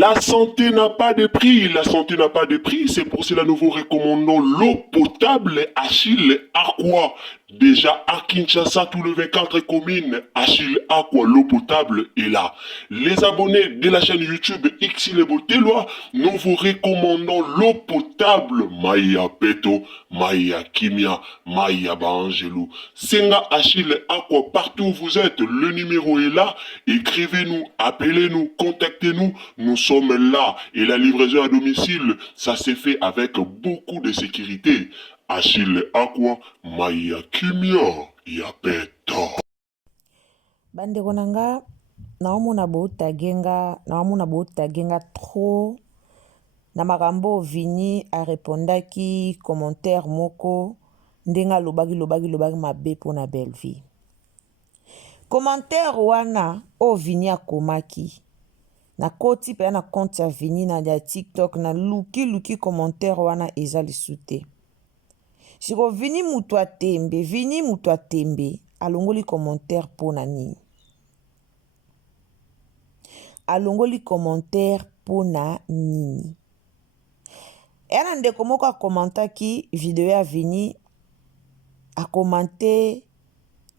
La santé n'a pas de prix, la santé n'a pas de prix, c'est pour cela que nous vous recommandons l'eau potable Achille Aqua. Déjà à Kinshasa, tous les 24 communes, Achille Aqua, l'eau potable est là. Les abonnés de la chaîne YouTube Xile Botelwa, nous vous recommandons l'eau potable Maya Peto, Maya Kimia, Maya Bangelou. Senga Achille Aqua, partout où vous êtes, le numéro est là. Écrivez-nous, appelez-nous, contactez-nous. Nous sommes là. Et la livraison à domicile, ça s'est fait avec beaucoup de sécurité. Achille Aqua, Maya Kimia, Yapeto. Bandeko nanga, naomona botagenga trop. Na makambo Vini a répondaki commentaire moko ndenga lobaki mabe pona belle vie. Commentaire wana o Vini akomaki. Na koti pe na compte ya Vini na ya TikTok na luki commentaire wana eza lisute. Siko Vini mutu atembe alongoli commentaire pona nini. Alongoli commentaire pona nini. Ena ndeko moko akomantaki video ya Vini, akomante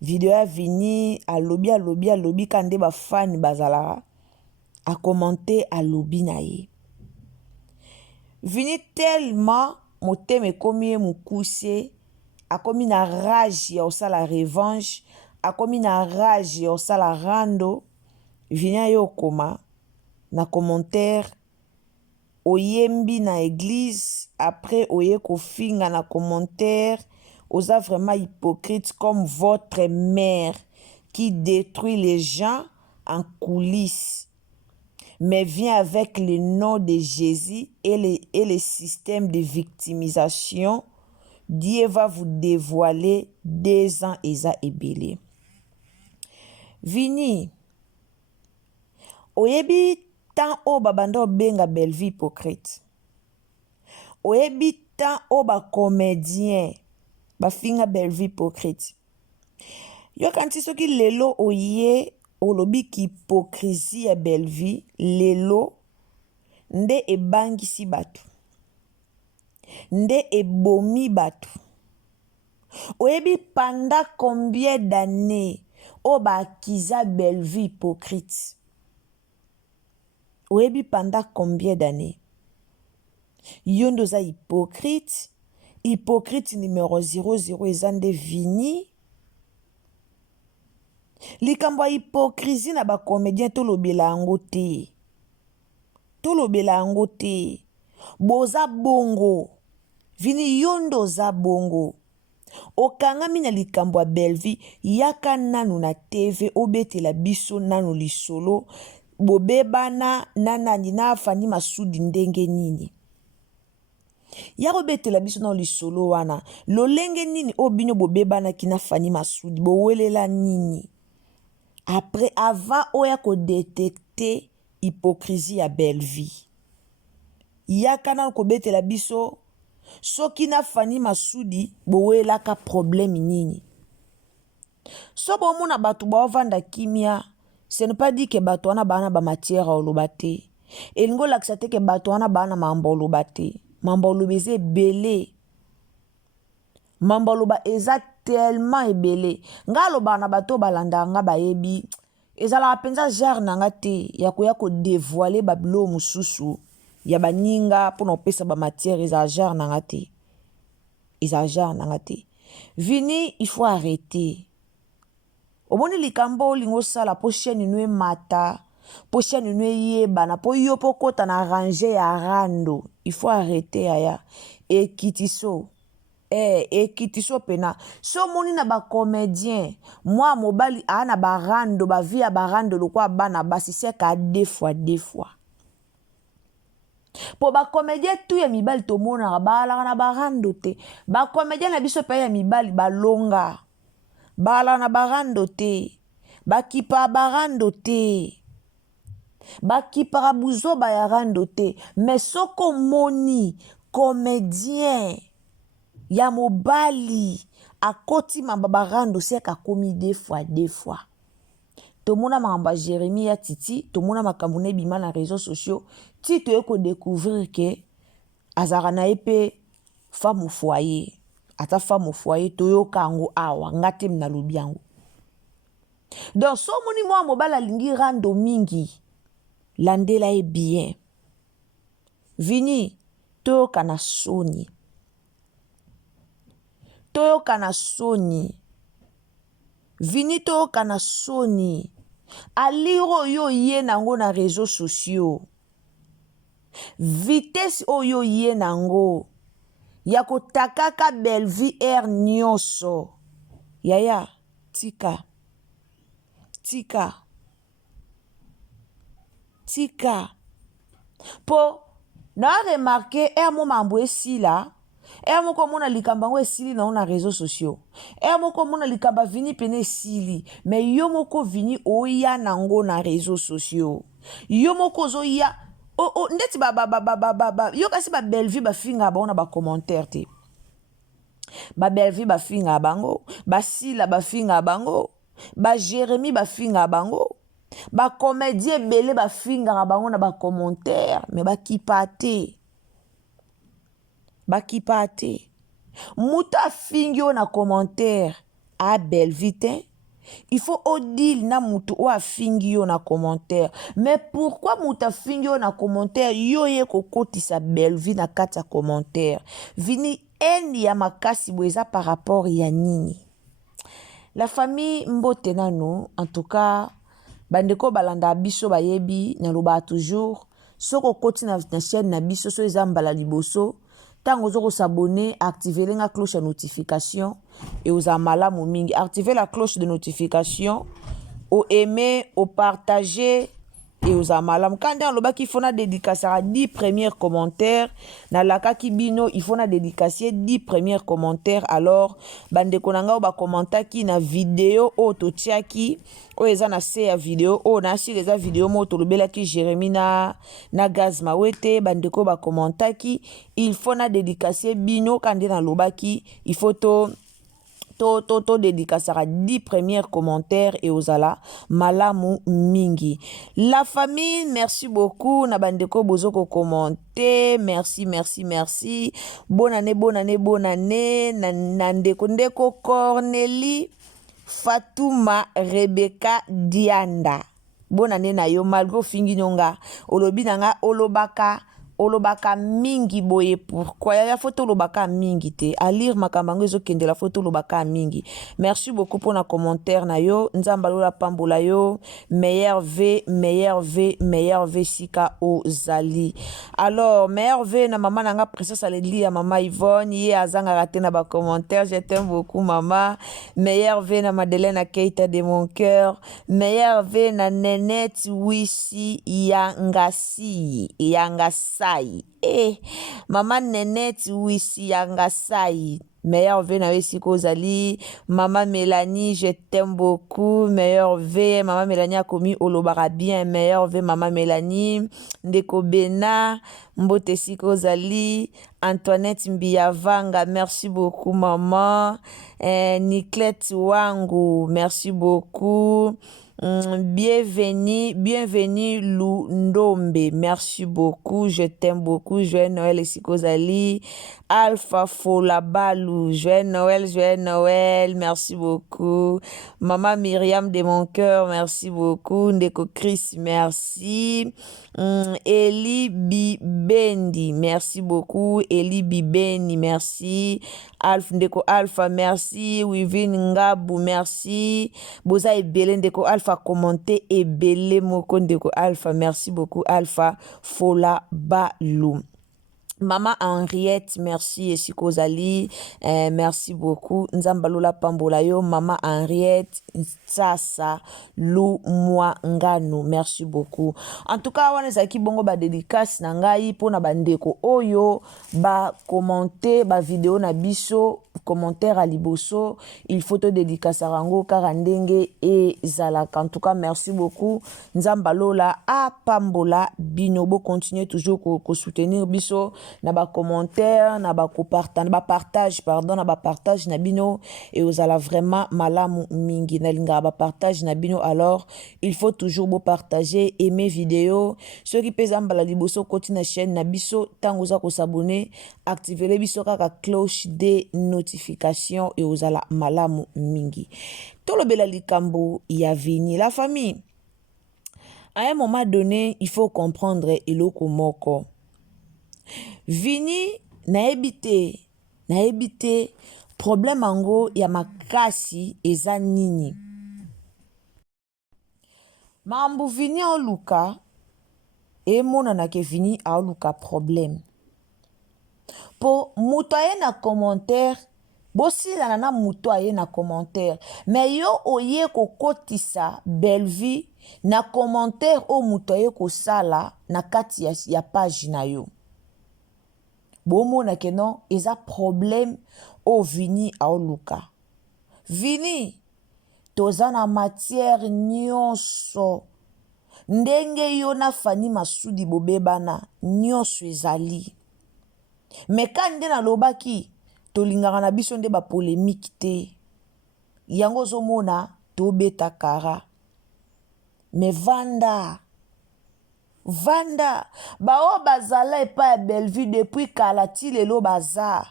video ya Vini, alobi kande ba fan bazala, akomante alobi na ye. Vini tellement moteme ekomi mukuse, akomi na rage ya osala revanche, akomi na rage ya osala rando. Vini ayo koma na commentaire oyembi na église, après oye kofinga na commentaire, osa vraiment hypocrite comme votre mère qui détruit les gens en coulisses, mais vient avec le nom de Jésus et le système de victimisation. Dieu va vous dévoiler des ans eza ebele. Vini, oyebi tant o babanda benga belle vie hypocrite. Oyebi tant o ba comédien ba finga belle vie hypocrite. Yo kanti soki lelo oye olobi ki hypocrisie ya belle vie, lelo nde ebangisi batu. Nde ebomi batu. Oyebi pendant combien d'années o ba akiza belle vie hypocrite. Oyebi pendant combien d'années? Yondo za hypocrite. Hypocrite numéro 00 ezande Vini. Likambo hypocrisie na ba comédien tolobela yango te. Tolobela yango te. Boza bongo. Vini yondo za bongo. Okangami na likambo ya belle vie, yaka nanu na TV obetela biso nanu lisolo. Bobebana nanani na afani masudi ndenge nini. Yako betela biso na lisolo wana. Lolenge nini obinyo bobebana kina fani masudi. Bowelela nini. Après, avant oya ko détecter hypocrisie ya belle vie. Yaka na ko betela biso. Soki na fani masudi bowelaka problème nini. So bomona batu bavanda kimia. Ce n'est pas dit que bato wana bana ba matière olobate. Elingo laksate ke bato wana bana mamba olobate. Mamba olobeze belé. Mamba oloba eza tellement ebele. Nga loba na bato balanda nga bayebi. Ezala penza genre nanga te. Ya ko dévoiler bablo mususu. Ya baninga pour pesa ba matière eza genre nanga te. Eza genre nanga te. Vini, il faut arrêter. Omoni likambo lingo sala po chaîne nwe mata, po chaîne nwe yebana, po yo po kota na ranger ya rando. Il faut arrêter aya. Ekitiso. Ekitiso pena. So moni na ba comédien, moi mobali ana ba rando, ba via ba rando lokwa bana basi seka deux fois. Po ba comédien tout ya mibali to mona ba la na ba rando te. Ba comédien na biso pa ya mibali ba longa. Bala na barando te. Bakipa barando te. Bakipa buzo bayarando te. Mais soko moni comédien ya mobali akoti mababarando seka komi deux fois. tomona makambo ya Jérémie ya Titi, tomona makambo na ebima na réseaux sociaux, ti toye kodécouvrir ke azalaka na ye mpe femme au foyer, ata femme au foyer toyoka yango awa nga te nalobi yango. Donc so moni mwa mobala alingi rando mingi landela ye bien, vini toyoka na soni, toyoka na soni, vini toyoka na soni, aliro oyo ye nango na réseaux sociaux, vitesse oyo ye nango ya kotakaka Bellevue Air nyonso. Yaya tika tika tika po na remarqué air mo mambo esila, air moko mona likamba ngo esili na na réseaux sociaux, air moko mona likamba vini pene esili, mais yo moko vini oya nango na réseaux sociaux, yo moko zo ya ndeti yo kasi ba Bellevue ba finga ba ona ba commentaire te, ba Bellevue ba finga bango, ba Sila ba finga bango, ba Jérémie ba finga bango, ba comédien belé ba finga bango na ba commentaire, mais ba kipate, ba kipate, muta fingyo na commentaire a Bellevue te. Il faut odile na mutu o afingi yo na commentaire. Mais pourquoi muta fingi yo na commentaire yo ye kokotisa Bellevue na kati ya commentaire? Vini eni ya makasi bweza par rapport ya nini? La famille mbote nano, en tout cas, bandeko balanda biso bayebi na loba toujours, soko koti na chaîne na biso so ezambala liboso, tango zoko s'abonner, activer la cloche de notification et aux amalamu mingi. Activer la cloche de notification, au aimer, au partager et aux amalamu. Quand on le bas qu'il faut na dédicacer à 10 premiers commentaires, na laka kibino il faut na dédicacer 10 premiers commentaires. Alors bande konanga ba commenter ki na vidéo o to tiaki o eza na se ya vidéo o na si eza vidéo mo to lobela ki Jérémie na gaz mawete bande ko ba commenter ki il faut na dédicacer bino quand na lobaki il faut to dédicacer à 10 premiers commentaires et aux ala malamu mingi. La famille, merci beaucoup. Nabandeko bozoko commenter. Merci. Bonne année. Ndeko Cornélie Fatouma Rebecca Dianda. Bonne année na yo malgré fingi nyonga. Olobi nanga olobaka mingi boye pourquoi ya photo olobaka mingi te à lire makambango ezokende la photo olobaka mingi. Merci beaucoup pour na commentaire na yo nzamba lola pambola yo meilleur V sika ozali. Alors meilleur V na maman nanga princesse Alélie ya mama Yvonne ye azanga raté na ba commentaire, je t'aime beaucoup maman. Meilleur V na Madeleine à Keita de mon cœur, meilleur V na Nenette Wisi Yangasai. Maman Nenette Wisi Yangasai. Meilleur V na Wesiko Zali. Maman Mélanie, je t'aime beaucoup. Meilleur V, maman Mélanie a commis Olobara bien. Meilleur V, maman Mélanie. Ndeko Bena, Mbote Siko Zali. Antoinette Mbiyavanga, merci beaucoup maman. Niclette Wangu, merci beaucoup. Bienvenue Lou Ndombe, merci beaucoup, je t'aime beaucoup. Joyeux Noël et Sikozali. Alpha Folabalou, joyeux Noël, merci beaucoup. Maman Myriam de mon cœur, merci beaucoup. Ndeko Chris, merci. Eli Bibendi, merci beaucoup. Eli Bibendi, merci. Ndeko Alpha, merci. Wivin Ngabou, merci. Boza Ebele, Ndeko Alpha, commenter Ebele Moko, Ndeko Alpha, merci beaucoup. Alpha Folabalou. Maman Henriette, merci. Esikozali, merci beaucoup. Nzambalola Pambola yo, Maman Henriette, Sasa, Lou Mwangano, merci beaucoup. En tout cas, wana zaki bongo ba dédicace na ngai pona bandeko oyo ba commenter ba vidéo na biso commentaire à liboso, il faut te dédicace rango karandenge et zalaka. En tout cas, merci beaucoup. Nzambalola a Pambola binobo, continuez toujours ko soutenir biso na ba commentaire, na ba partage, pardon, na ba partage na bino et ozala vraiment malamu mingi na linga ba partage na bino. Alors il faut toujours beau partager, aimer vidéo. Ceux qui pèsent mbala liboso koti na chaîne na biso tango za ko s'abonner, activer les biso kaka cloche de notification et ozala malamu mingi. Tolo bela likambo ya vini la famille. À un moment donné, il faut comprendre eloko moko. Vini na ebite problème ango ya makasi eza nini. Mambu vini oluka mona na ke vini oluka problème. Po muto aye na commentaire, bosila na muto aye na commentaire, mais yo oye kokotisa Belle-Vie na commentaire o muto aye kosala na kati ya page na yo. Bomona ke non eza problème o vini aoluka. Vini toza na matière nyonso. Ndenge yo na Fani Masudi bobebana nyonso ezali. Me kande na lobaki tolingaka na biso nde ba polémique te. Yango zomona to beta kara. Me vanda bao bazala epa ya Belle-Vie depuis kalati lelo baza.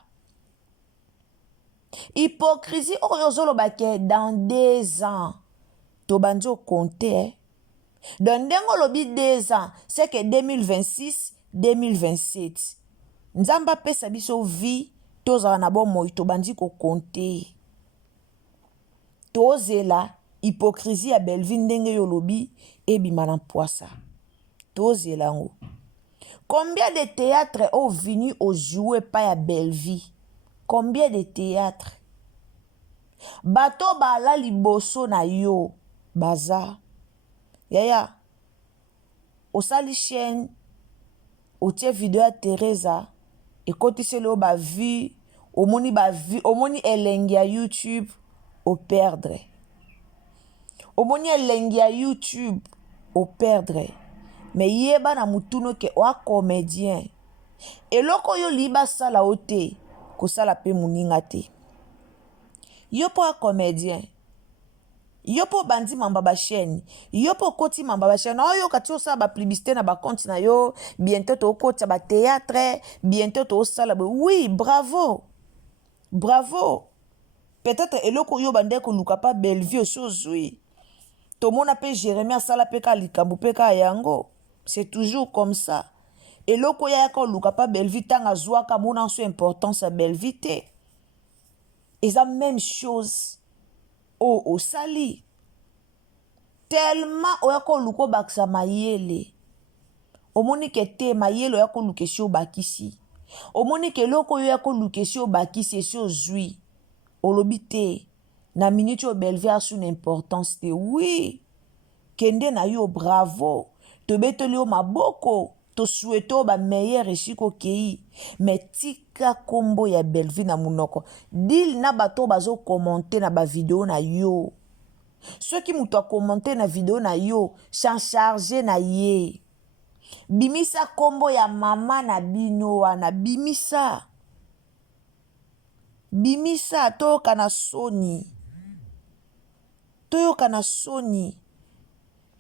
Hypocrisie oyo zolobake dans 2 ans to banjo compter. Dans ndengo lobi 2 ans, c'est que 2026, 2027. Nzamba pesa biso vie, tozala na bon moi to bandi ko compter. Tozela hypocrisie ya Belle-Vie ndenge yo lobi ebima na poisa. Tozela ngo. Combien de théâtres ont venu au jouer pas ya Belle-Vie? Combien de théâtres? Bato bala liboso na yo baza. Yaya, osali chaîne, otie vidéo à Teresa, et quand tu le ba vu, omoni elengi ya YouTube, au perdre. Omoni elengi ya YouTube, au perdre. Mais yeba na mutuno ke wa comédien. Et loko yo liba sala ote, ko sala pe muninga te. Yo po a comédien. Yo po bandi mamba ba chaîne, yo po koti mamba ba chaîne, yo kati osa ba publicité na ba compte na yo, bientôt to koti ba théâtre, bientôt to sala ba. Oui, bravo. Bravo. Peut-être eloko yo bande ko luka pa Belle-Vie osozui. To mona pe Jérémie sala pe ka likambu pe ka yango. C'est toujours comme ça. Eloko ya ko luka pa Belle-Vie tanga zwa ka mona so importance à Belle-Vie te. Et la même chose. O sali tellement oyako luko baksa mayele omoni ke te mayele oyako lukesi obakisi omoni ke loko oyako lukesi obakisi esi ozwi olobi te na minute o Belle-Vie asu na importance te. Oui kende na yo bravo tobeteli yo maboko to souhaite ba meilleur esiko kei mais tika kombo ya Belle-Vie na munoko dil na bato bazo commenter na ba vidéo na yo. Ceux qui muto a commenter na vidéo na yo sans charger na ye. Bimisa kombo ya mama na bino wana bimisa. Bimisa toyoka na soni. Toyoka na soni.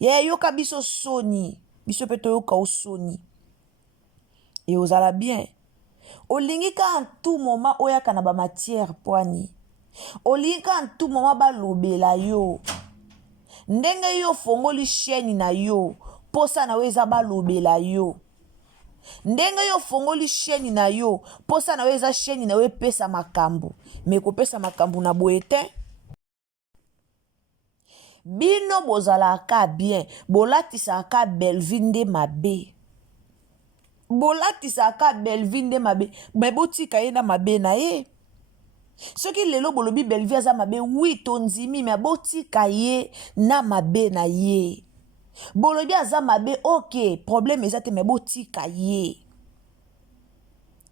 Ya yoka biso soni. Biso pe toyoka o soni. Et ozala bien. Olingika en tout moment oyaka na ba matière poani. Olingika en tout moment ba lobela yo. Ndenge yo fongoli chaîne na yo. Posa na weza ba lobela yo. Ndenge yo fongoli chaîne na yo. Posa na weza chaîne na we pesa makambu. Me ko pesa makambu na boete. Bino bozala ka bien. Bolatisa ka Belle-Vie nde mabe. Bolatisa ka Belle-Vie nde mabe. Mais botika ye na mabe na ye. Ce qui lelo bolobi Belle-Vie aza mabe. Oui tonzimi. Mais botika ye na mabe na ye. Bolobi aza mabe. Ok. Problème ezate mais botika ye.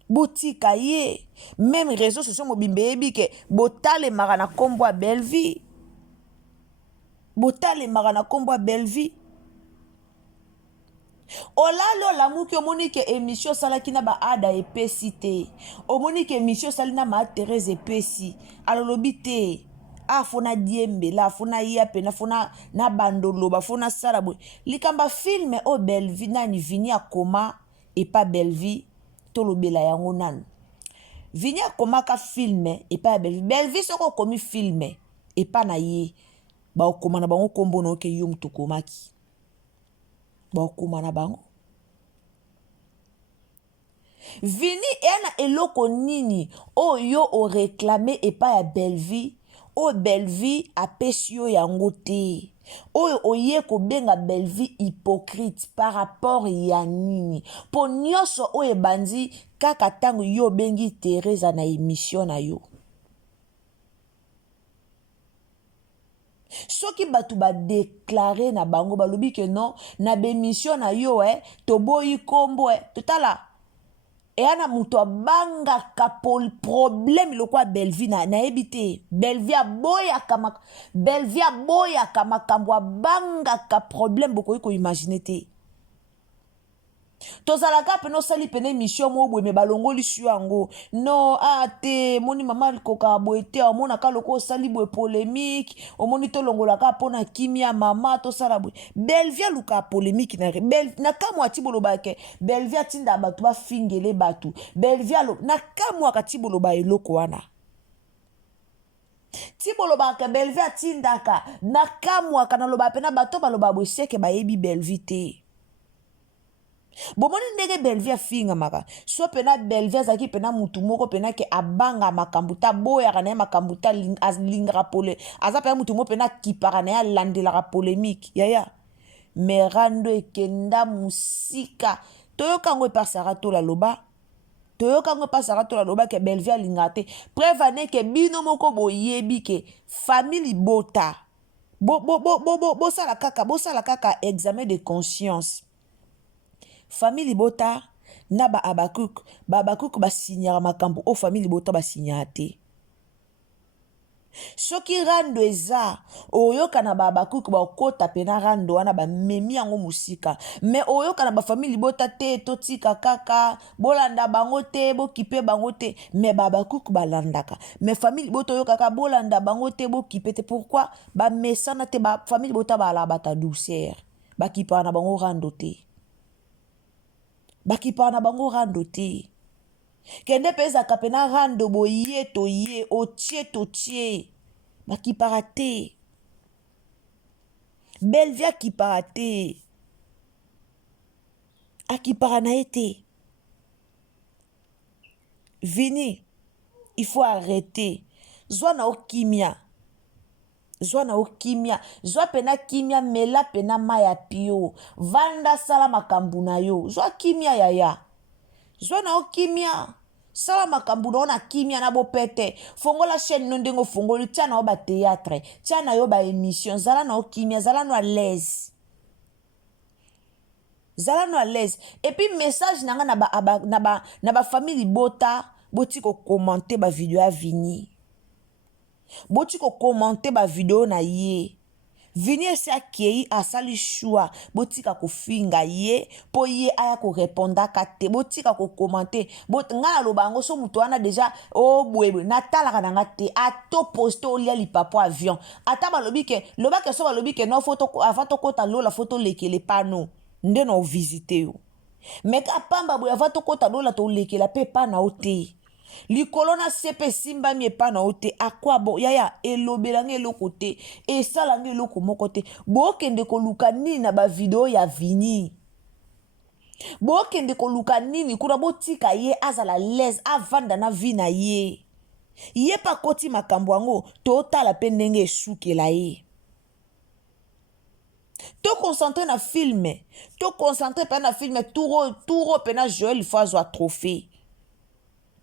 Botika ye. Même réseaux sociaux mobimbe ebi ke botale marana kombo a Belle-Vie. Botale marana kombo a Belle-Vie. olalo lamuki omoni ke émission salaki na ba ada epesi te omoni ke émission sali na ma Thérèse epesi alolobi te afuna diembela afuna ya pena funa na bandoloba funa sala boy likamba filme o Bellevie nani vini akoma et pas Bellevie tolobela yango nanu vini akoma ka filme et pas Bellevie soko komi filme et pas na ye ba okoma na bango kombo na ke yum tokomaki ba okoma na bango vini ena eloko nini oyo o réclamer et pas ya Bellevie o Bellevie apesi yo yango te oyo oye kobenga Bellevie hypocrite par rapport ya nini po nyonso oyo ebandi kaka tango yo bengi Thérèse na émission na yo soki batu ba déclarer na bango balobi ke non na bémission na yo toboyi kombo totala eyana mutu abangaka problème lokwa Bellevie na yebi te Bellevie aboyaka makambo abangaka problème bokoyi koimagine te tozalaka pene osali pene émission mo boye me balongoli su yango no te moni mama likoka boye te omonaka loko osali boye polémique omoni tolongolaka mpona kimia mama tosala boye Bellevie aluka polémique na kamwa ati boloba ke Bellevie atinda bato bafingele bato Bellevie na kamwa kati boloba eloko wana ti boloba ke Bellevie atindaka na kamwa kana loba pena bato baloba boye seke bayebi Bellevie te bomoni ndenge Bellevie afinga maka so pena Bellevie azaki pena mutu moko pena ke abanga makambo ta boyaka na ye makambo ta lingaka pole aza pena mutu moko pena kipaka na ye alandelaka polémique yaya me rando ekenda musika toyoka ngo epasaka tolaloba ke Bellevie alingaka te preuve ane ke bino moko boyebi ke famille bota bosala kaka examen de conscience famille bota na ba Abakuk basinyaka makambo o famille bota basinyaka te soki rando eza oyoka na ba Abakuk bakota pena rando wana bamemi yango musika me oyoka na ba famille bota te totika kaka bolanda bango te bokipe bango te me ba Abakuk balandaka me famille bota oyokaka bolanda bango te bokipe te pourquoi bamesana te ba famille bota bala bata douceur bakipa na bango rando te bakipaka na bango rando te kende mpe ezaka pena rando boye toye otie totie bakipaka te Bellevie akipaka te akipaka na ye te vini il faut arrêter zwa na okimia zwa pena kimia mela pena maya pio vanda sala makambu na yo zwa kimia yaya zwa na okimia sala makambu na ona kimia na bopete fongola chaîne no ndengo fongoli tia na yo ba théâtre tia na yo ba émission zala na okimia zala no à l'aise et puis message nanga na ba famille bota boti ko commenter ba vidéo à vini boti ko commenter ba vidéo na ye vini esi akei asali shua botika kofinga ye po ye aya ko répondaka te botika ko commenter nga aloba yango so mutu wana deja bwebwe natalaka nanga te ato poste olia lipapo avion ata balobi ke lobake so balobi ke no photo avant tokota lola photo lekele pano nde na ovisite yo me ka pamba boye avant tokota lola tolekela pe pana o te likolo na sepe simbami epa na yo te akwa bo yaya elobelanga eloko te esalanga eloko moko te bokende koluka nini na bavideo ya vini bokende koluka nini kuna botika ye azala lese avanda na vi na ye ye pa koti makambo yango totala mpe ndenge esukela ye to concentre na filme to concentre mpe na filme turo mpe na Joel fo azwa trophée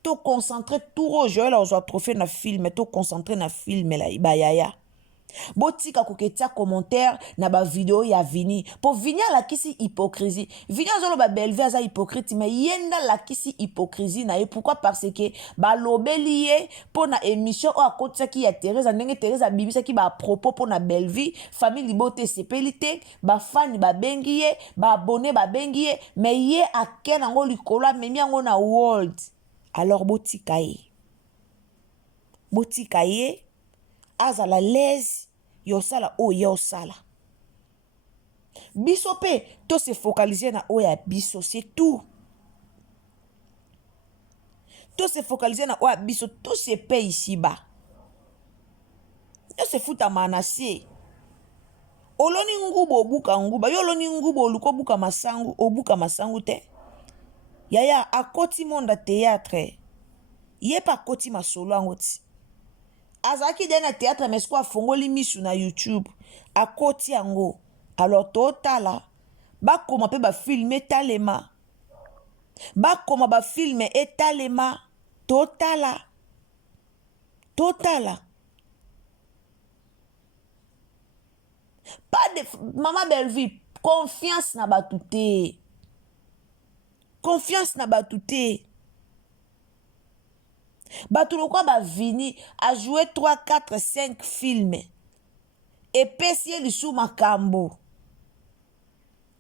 to concentre turo Joel azwa trophée na filme to concentre na filme la bayaya botika koketia commentaire na ba video ya Vini po Vini alakisi hypocrisie. Vini azolo ba Belleville aza hypocrite mais yenda lakisi hypocrisie na ye. Pourquoi? Parce que ba lobeli ye po na émission o akotisa ki ya Thérèse ndenge Thérèse abimisa ki ba propos po na Belleville famille libote sepeli te ba fan ba bengi ye ba abonné ba bengi ye mais ye aken ngo likolo memi ngo na world. Alors botika ye azala l'aise yosala oyo yosala biso pe to se focaliser na oya biso, c'est tout. To se focaliser na oya biso, to se paye ici bas. Yo se futa manase oloni ngubo obuka nguba yo oloni ngubo oluko buka masangu obuka masangu te. Yaya akoti monde théâtre ye pa koti masolo angoti azaki dena théâtre mais quoi fongoli misu na YouTube akoti yango. Alors totala bakoma pe ba filmer talema bakoma ba filmer etalema totala pas de Maman Belleville confiance na batute Bato lokwa ba Vini a joué 3, 4, 5 films. Et pesiye lisu makambo.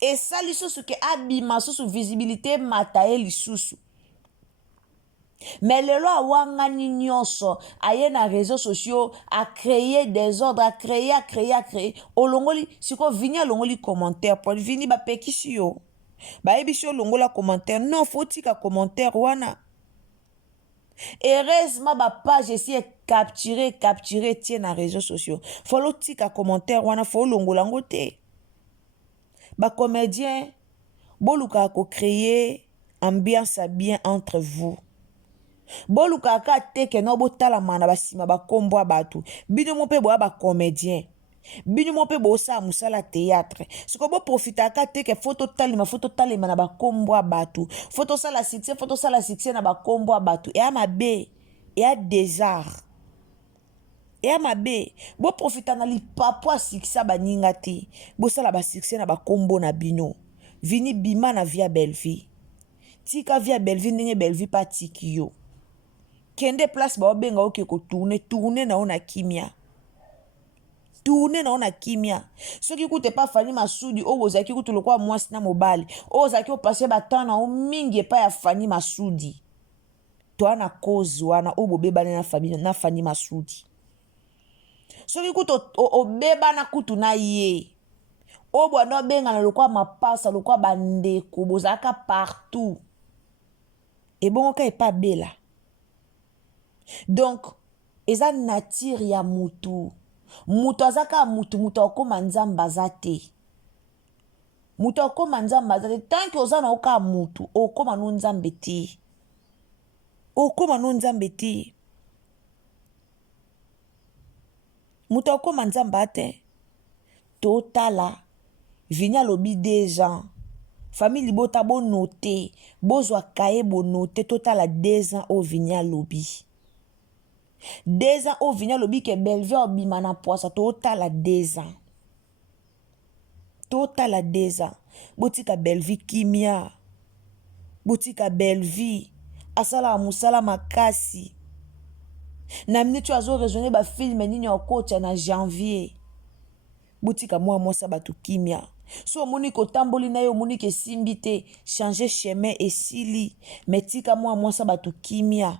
Et ça lisusu ke abima susu visibilité mataye lisusu. Mais lelo awangani nyonso aye na réseaux sociaux a créer des ordres, a créer. Olongoli siko Vini alongoli commentaire pour Vini ba pekisi yo. Ba ebisho longola commentaire. Non, faut tika commentaire wana. Heureusement, ma page ici est capturée, tiens na réseaux sociaux. Follow tika commentaire, wana follow longolango te. Ba comédien, boluka ko créer ambiance bien entre vous. Boluka ka teke no botala mana basima ba kombo abatu. Bino mo pe boya ba comédien. Bino mo pe bosa musala théâtre. Siko bo profita ka teke photo talima na ba kombo abatu. Photo sala succès na ba kombo abatu. E amabe, e a des arts. E amabe, bo profita na li papwa succès ba ningati. Bo sala ba succès na ba kombo na bino. Vini bima na via Belleville. Tika via Belleville ndenge Belleville pa tiki yo. Kende place ba obenga oke ko tourner na ona kimia. Tourner na ona kimia. Soki kute pa fani masudi o ozaki kutu lokwa mwasi na mobali. O ozaki o passer batana o mingi pa ya fani masudi. To ana cause wana o bobeba na famille na fani masudi. Soki kutu o beba na kutu na ye. O bwana benga na lokwa mapasa lokwa bandeko bozaka partout. Et bon ka e pa bela. Donc eza nature ya mutu. Mutu azaka mutu okoma nzamba zate. Mutu okoma nzamba zate. Tant que ozana oka mutu okoma no nzambe te. Okoma no nzambe te. Mutu okoma nzamba te. Totala. Vini alobi 2 ans. Famille bota bo noté. Bozwa kaye bo noté. Totala 2 ans o Vini alobi. 2 ans au Vini lobi ke Belleville obima na poisa totala 2 ans. Totala 2 ans. Botika Belleville kimia. Botika Belleville asala musala makasi. Na minute azo raisonner ba film nini okocha na janvier. Botika moi sa batu kimia. So moni ko tamboli na yo moni ke simbite changer chemin et sili. Metika moi sa batu kimia.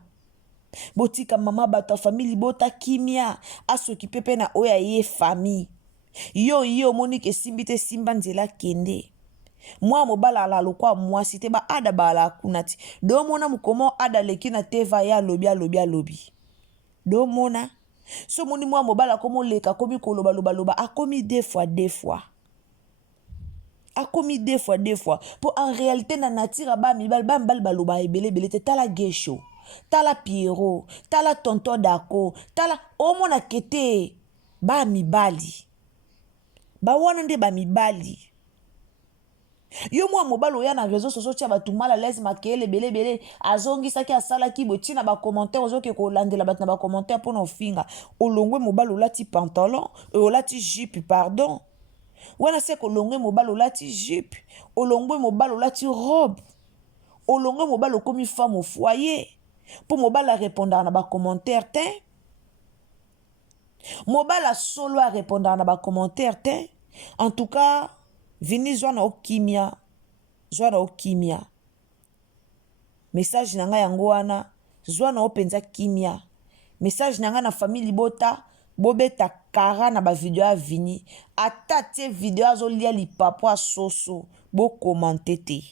Botika mama bato famille bota kimia asokipe pe na oya ye famille yo monique simbite simba nzela kende moi mobala la lokwa moi cité ba ada bala kunati do mona mukomo ada lekina teva ya lobi do mona so moni moi mobala komo leka komi koloba akomi 2 fois akomi 2 fois pour en réalité na natira ba mibal baloba ebele te tala gesho. Tala Pierrot, tala tonton Dako, tala omona kete ba mibali. Ba wana nde ba mibali. Yo mwa mobali oya na réseau sociaux tia bato mal à l'aise makele belebele azongisaki asalaki boye ntina bacommentaire ozoke kolandela bato na bacommentaire mpona ofinga olongwe mobali olati pantalon olati jupe pardon wana se kolongwe mobali olati jupe olongwe mobali olati robe olongwe mobali okomi femme au foyer mpo mobali arépondaka na bacommentaire te mobali asolo arépondaka na bacommentaire te en tout cas vini zwa na okimia message na ngai yango wana zwa na openza kimia message na ngai na famille libota bobeta kara na bavideo ya vini ata tie video azolia lipapo asoso bokomante te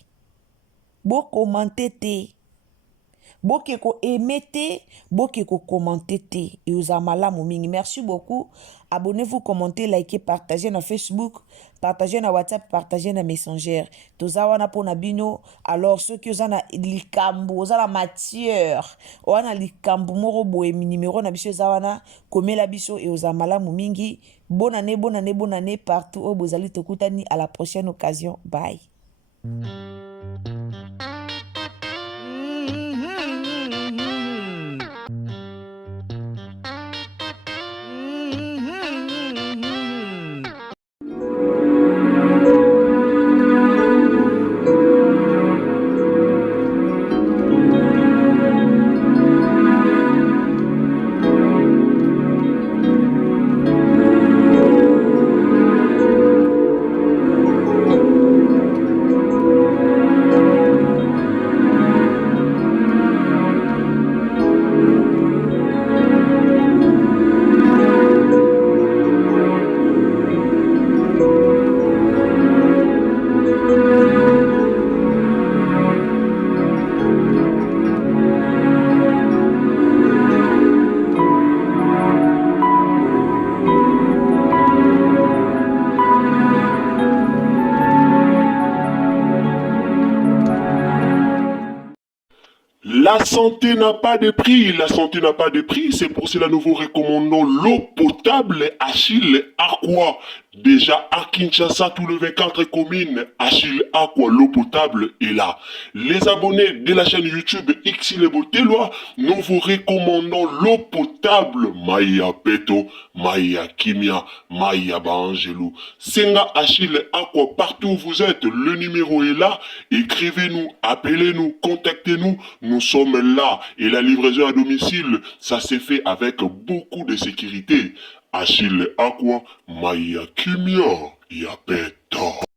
boke ko aimé te boke ko commenter te et aux malamu mingi. Merci beaucoup, abonnez-vous, commentez, likez, partagez na Facebook, partagez na WhatsApp, partagez na Messenger. Toza wana pona bino. Alors ceux qui ont na likambu oza la matière wana likambu moro boye numéro na biso za wana komela biso et aux malamu mingi. Bonne année partout au bozali tokutani. À la prochaine occasion, bye. La santé n'a pas de prix, la santé n'a pas de prix, c'est pour cela nous vous recommandons l'eau potable Achille Aqua. Déjà à Kinshasa, tous les 24 communes, Achille Aqua, l'eau potable est là. Les abonnés de la chaîne YouTube X les Botelois, nous vous recommandons l'eau potable Maya Peto, Maya Kimia, Maya Bangelou. Senga Achille Aqua, partout où vous êtes, le numéro est là. Écrivez-nous, appelez-nous, contactez-nous. Nous sommes là et la livraison à domicile, ça s'est fait avec beaucoup de sécurité. Achille Aqua, Maya Kimia, Yapeto.